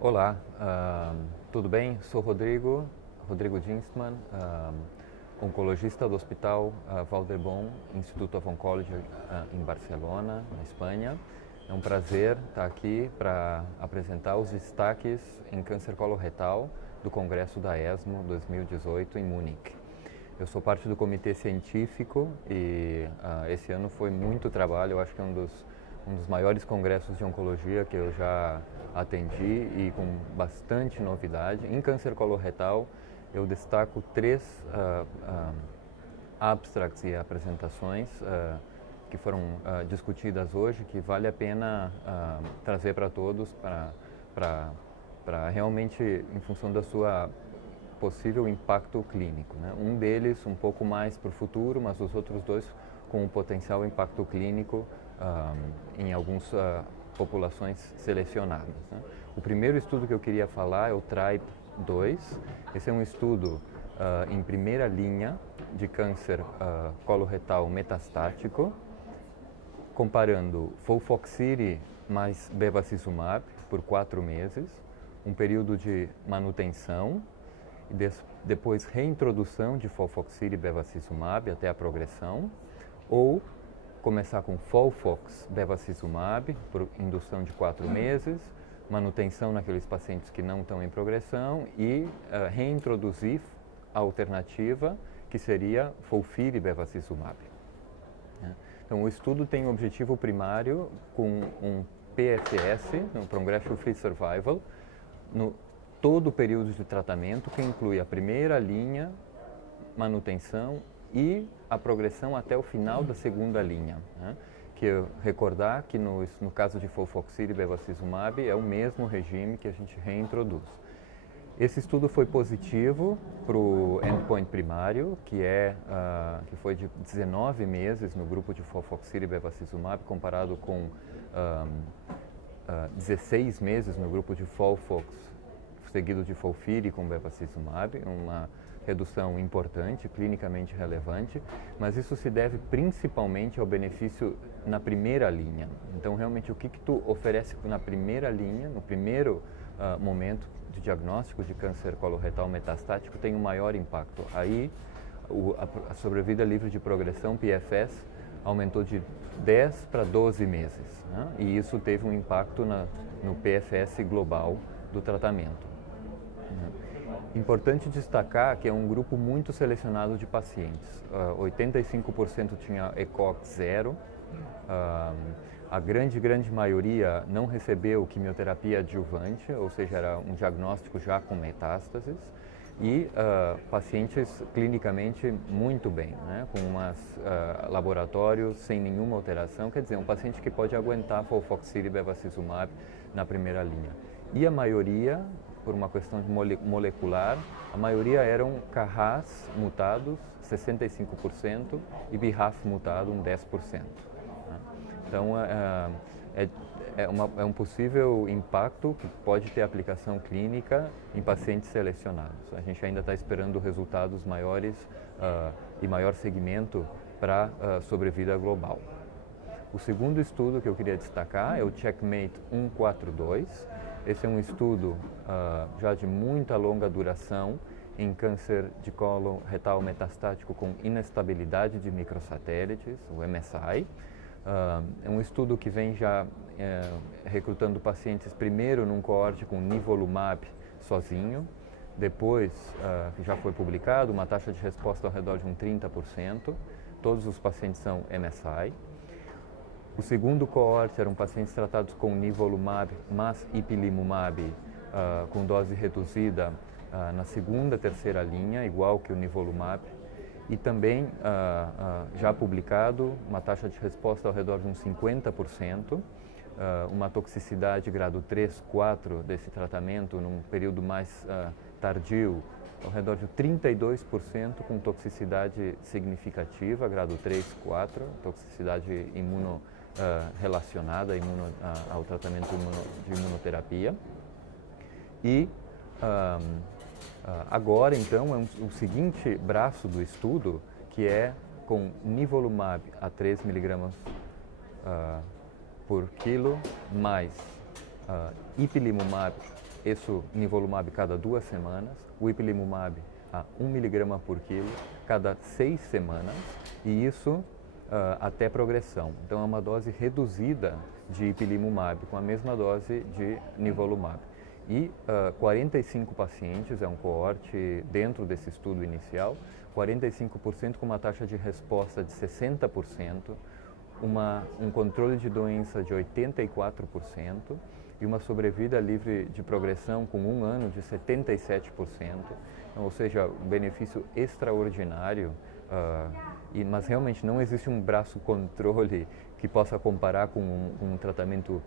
Olá, tudo bem? Sou Rodrigo Dienstmann, oncologista do Hospital Vall d'Hebron, Institute of Oncology em Barcelona, na Espanha. É um prazer estar aqui para apresentar os destaques em câncer coloretal do Congresso da ESMO 2018 em Munique. Eu sou parte do comitê científico e esse ano foi muito trabalho, eu acho que é um dos maiores congressos de oncologia que eu já atendi e com bastante novidade. Em câncer coloretal, eu destaco 3 abstracts e apresentações que foram discutidas hoje, que vale a pena trazer para todos, para realmente, em função da sua possível impacto clínico, né? Um deles um pouco mais para o futuro, mas os outros 2 com um potencial impacto clínico em algumas populações selecionadas, né? O primeiro estudo que eu queria falar é o TRIBE-2. Esse é um estudo em primeira linha de câncer coloretal metastático, comparando FOLFOXIRI mais bevacizumab por 4 meses, um período de manutenção, e depois reintrodução de FOLFOXIRI e bevacizumab até a progressão, ou começar com FOLFOX bevacizumab por indução de 4 meses, manutenção naqueles pacientes que não estão em progressão e reintroduzir a alternativa que seria FOLFIRI bevacizumab. Então o estudo tem o objetivo primário com um PFS, um Progression Free Survival, no todo o período de tratamento, que inclui a primeira linha, manutenção e a progressão até o final da segunda linha, né? Que recordar que no caso de FOLFOXIRI e bevacizumab é o mesmo regime que a gente reintroduz. Esse estudo foi positivo para o endpoint primário, que foi de 19 meses no grupo de FOLFOXIRI e bevacizumab, comparado com 16 meses no grupo de FOLFOX, seguido de FOLFIRI com bevacizumab, uma redução importante, clinicamente relevante, mas isso se deve principalmente ao benefício na primeira linha. Então, realmente, o que tu oferece na primeira linha, no primeiro momento de diagnóstico de câncer coloretal metastático, tem um maior impacto. Aí, a sobrevida livre de progressão, PFS, aumentou de 10 para 12 meses, né? E isso teve um impacto no PFS global do tratamento. Importante destacar que é um grupo muito selecionado de pacientes. 85% tinha ECOG 0, a grande maioria não recebeu quimioterapia adjuvante, ou seja, era um diagnóstico já com metástases, e pacientes clinicamente muito bem, né? Com laboratórios sem nenhuma alteração, quer dizer, um paciente que pode aguentar FOLFOXIRI e bevacizumab na primeira linha. E a maioria, por uma questão molecular, a maioria eram KRAS mutados, 65%, e BRAF mutado, 10%. Né? Então, é um possível impacto que pode ter aplicação clínica em pacientes selecionados. A gente ainda está esperando resultados maiores e maior segmento para sobrevida global. O segundo estudo que eu queria destacar é o CheckMate 142. Esse é um estudo já de muita longa duração em câncer de colo retal metastático com inestabilidade de microsatélites, o MSI. É um estudo que vem já recrutando pacientes primeiro num coorte com nivolumab sozinho, depois, que já foi publicado, uma taxa de resposta ao redor de 30%. Todos os pacientes são MSI. O segundo coorte eram pacientes tratados com nivolumab, mas ipilimumab, com dose reduzida na segunda, terceira linha, igual que o nivolumab. E também, já publicado, uma taxa de resposta ao redor de uns 50%, uma toxicidade grado 3, 4 desse tratamento num período mais tardio, ao redor de 32% com toxicidade significativa, grado 3, 4, toxicidade relacionada ao tratamento de imunoterapia. E agora, então, é o seguinte braço do estudo, que é com nivolumab a 3 mg por quilo, mais ipilimumab, isso nivolumab cada 2 semanas, o ipilimumab a 1 mg por quilo cada 6 semanas, e isso até progressão. Então é uma dose reduzida de ipilimumab com a mesma dose de nivolumab. E 45 pacientes, é um coorte dentro desse estudo inicial, 45% com uma taxa de resposta de 60%, um controle de doença de 84% e uma sobrevida livre de progressão com 1 ano de 77%, então, ou seja, um benefício extraordinário, mas realmente não existe um braço controle que possa comparar com um tratamento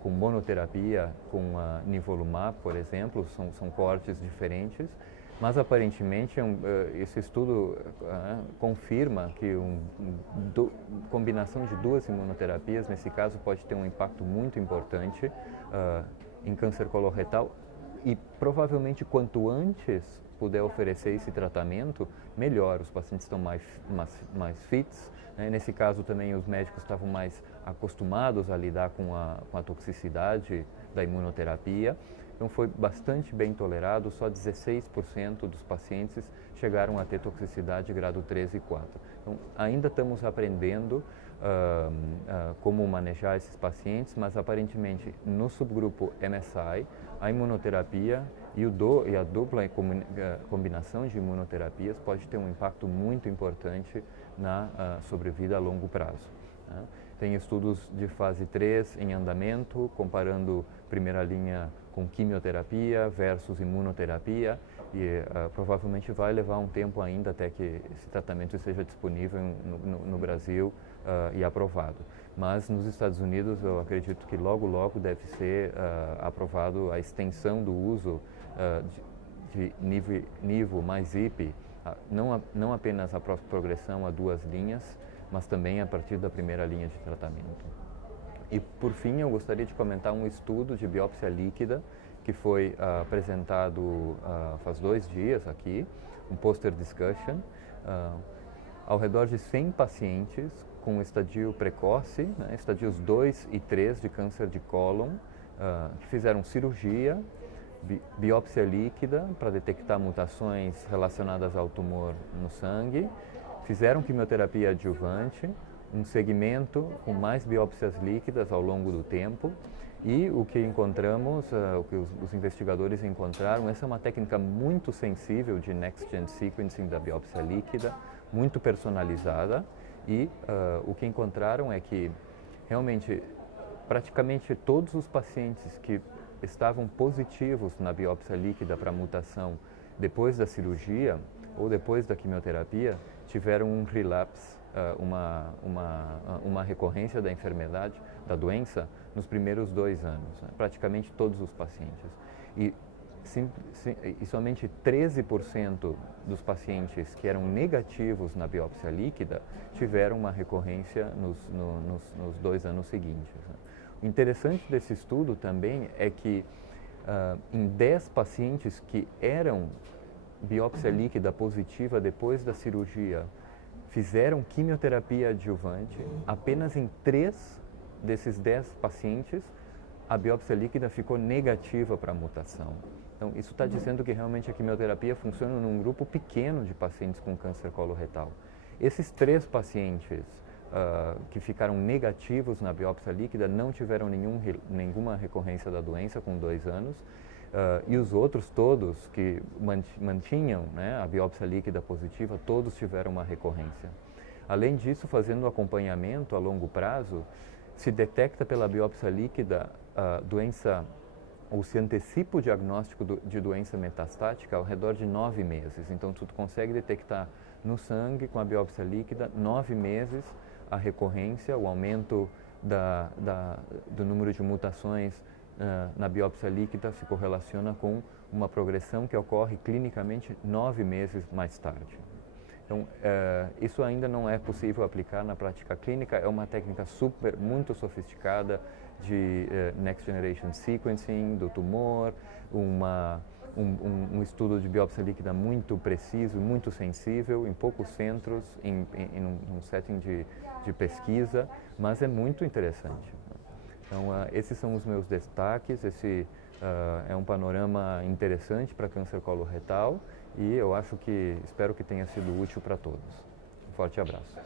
com monoterapia, com nivolumab, por exemplo, são coortes diferentes, mas aparentemente esse estudo confirma que combinação de 2 imunoterapias, nesse caso, pode ter um impacto muito importante em câncer coloretal e provavelmente quanto antes puder oferecer esse tratamento, melhor, os pacientes estão mais fits, né? Nesse caso também os médicos estavam mais acostumados a lidar com a toxicidade da imunoterapia, então foi bastante bem tolerado, só 16% dos pacientes chegaram a ter toxicidade grado 3 e 4. Então ainda estamos aprendendo como manejar esses pacientes, mas aparentemente no subgrupo MSI, a imunoterapia e a dupla combinação de imunoterapias pode ter um impacto muito importante na sobrevida a longo prazo, né? Tem estudos de fase 3 em andamento, comparando primeira linha com quimioterapia versus imunoterapia, e provavelmente vai levar um tempo ainda até que esse tratamento esteja disponível no Brasil e aprovado. Mas nos Estados Unidos eu acredito que logo deve ser aprovado a extensão do uso de nivo mais IP, não apenas a progressão a 2 linhas, mas também a partir da primeira linha de tratamento. E por fim, eu gostaria de comentar um estudo de biópsia líquida que foi apresentado faz 2 dias aqui, um poster discussion, ao redor de 100 pacientes com estadio precoce, né, estadios 2 e 3 de câncer de cólon, que fizeram cirurgia, biópsia líquida para detectar mutações relacionadas ao tumor no sangue, fizeram quimioterapia adjuvante, um segmento com mais biópsias líquidas ao longo do tempo, e o que encontramos, o que os investigadores encontraram, essa é uma técnica muito sensível de next-gen sequencing da biópsia líquida, muito personalizada, e o que encontraram é que realmente praticamente todos os pacientes que estavam positivos na biópsia líquida para mutação depois da cirurgia ou depois da quimioterapia tiveram um relapse, uma recorrência da enfermidade, da doença, nos primeiros 2 anos, né? Praticamente todos os pacientes. E somente 13% dos pacientes que eram negativos na biópsia líquida tiveram uma recorrência nos 2 anos seguintes, né? O interessante desse estudo também é que em 10 pacientes que eram biópsia líquida positiva depois da cirurgia, fizeram quimioterapia adjuvante, apenas em 3 desses 10 pacientes a biópsia líquida ficou negativa para a mutação. Então, isso está dizendo que realmente a quimioterapia funciona num grupo pequeno de pacientes com câncer coloretal. Esses 3 pacientes que ficaram negativos na biópsia líquida não tiveram nenhuma recorrência da doença com 2 anos, e os outros todos que mantinham, né, a biópsia líquida positiva, todos tiveram uma recorrência. Além disso, fazendo acompanhamento a longo prazo, se detecta pela biópsia líquida a doença, ou se antecipa o diagnóstico de doença metastática ao redor de 9 meses. Então, tu consegue detectar no sangue, com a biópsia líquida, 9 meses a recorrência, o aumento do número de mutações na biópsia líquida se correlaciona com uma progressão que ocorre clinicamente 9 meses mais tarde. Então, isso ainda não é possível aplicar na prática clínica, é uma técnica muito sofisticada de Next Generation Sequencing do tumor, um estudo de biópsia líquida muito preciso, muito sensível, em poucos centros, em um setting de pesquisa, mas é muito interessante. Então, esses são os meus destaques, esse é um panorama interessante para câncer coloretal e eu espero que tenha sido útil para todos. Um forte abraço.